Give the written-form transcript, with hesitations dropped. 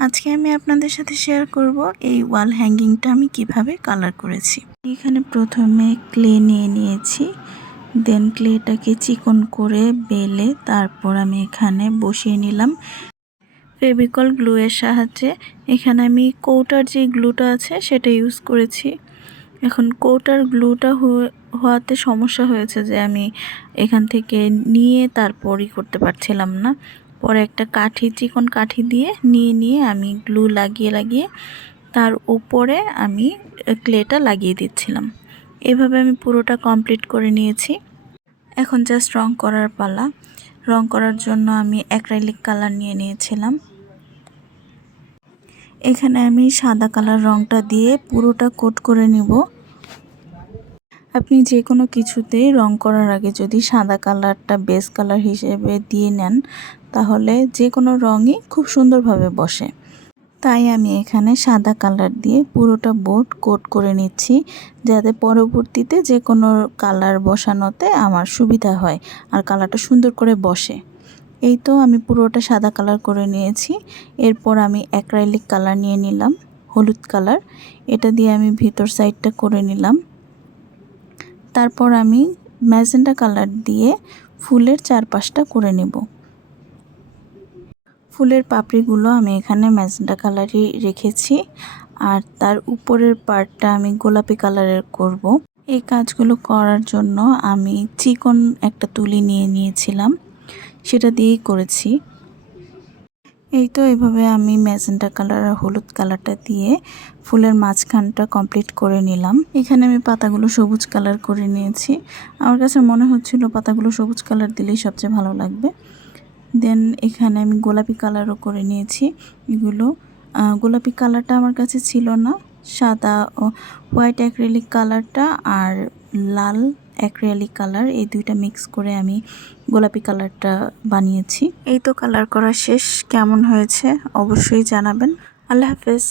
আজকে আমি আপনাদের সাথে শেয়ার করব এই ওয়াল হ্যাঙ্গিংটা আমি কিভাবে কালার করেছি। এখানে প্রথমে ক্লে নিয়ে নিয়েছি, দেন ক্লেটাকে চিকন করে বেলে তারপর আমি এখানে বসিয়ে নিলাম ফেভিকল গ্লু এর সাহায্যে। এখানে আমি কৌটার যে গ্লুটা আছে সেটা ইউজ করেছি। এখন কৌটার গ্লুটা হওয়াতে সমস্যা হয়েছে যে আমি এখান থেকে নিয়ে তারপরই করতে পারছিলাম না। পরে একটা কাঠি, চিকন কাঠি দিয়ে নিয়ে আমি গ্লু লাগিয়ে তার উপরে আমি ক্লেটা লাগিয়ে দিচ্ছিলাম। এভাবে আমি পুরোটা কমপ্লিট করে নিয়েছি। এখন জাস্ট রং করার পালা। রং করার জন্য আমি অ্যাক্রিলিক কালার নিয়ে নিয়েছিলাম। এখানে আমি সাদা কালার রংটা দিয়ে পুরোটা কোট করে নিব। আপনি যে কোনো কিছুতেই রং করার আগে যদি সাদা কালারটা বেস কালার হিসেবে দিয়ে নেন তাহলে যে কোনো রঙই খুব সুন্দরভাবে বসে। তাই আমি এখানে সাদা কালার দিয়ে পুরোটা বোর্ড কোট করে নিচ্ছি, যাতে পরবর্তীতে যে কোনো কালার বসানোতে আমার সুবিধা হয় আর কালারটা সুন্দর করে বসে। এই তো আমি পুরোটা সাদা কালার করে নিয়েছি। এরপর আমি অ্যাক্রিলিক কালার নিয়ে নিলাম, হলুদ কালার। এটা দিয়ে আমি ভিতর সাইডটা করে নিলাম। তারপর আমি ম্যাজেন্টা কালার দিয়ে ফুলের চারপাশটা করে নেব। ফুলের পাপড়িগুলো আমি এখানে ম্যাজেন্টা কালারই রেখেছি, আর তার উপরের পার্টটা আমি গোলাপি কালারের করব। এই কাজগুলো করার জন্য আমি চিকন একটা তুলি নিয়ে নিয়েছিলাম, সেটা দিয়েই করেছি। এই তো এইভাবে আমি ম্যাজেন্টা কালার আর হলুদ কালারটা দিয়ে ফুলের মাঝখানটা কমপ্লিট করে নিলাম। এখানে আমি পাতাগুলো সবুজ কালার করে নিয়েছি। আমার কাছে মনে হচ্ছিল পাতাগুলো সবুজ কালার দিলেই সবচেয়ে ভালো লাগবে। দেন এখানে আমি গোলাপি কালারও করে নিয়েছি। এগুলো গোলাপি কালারটা আমার কাছে ছিল না, সাদা হোয়াইট অ্যাক্রিলিক কালারটা আর লাল অ্যাক্রিলিক কালার, এই দুইটা মিক্স করে আমি গোলাপি কালারটা বানিয়েছি। এই তো কালার করা শেষ। কেমন হয়েছে অবশ্যই জানাবেন। আল্লাহ হাফেজ।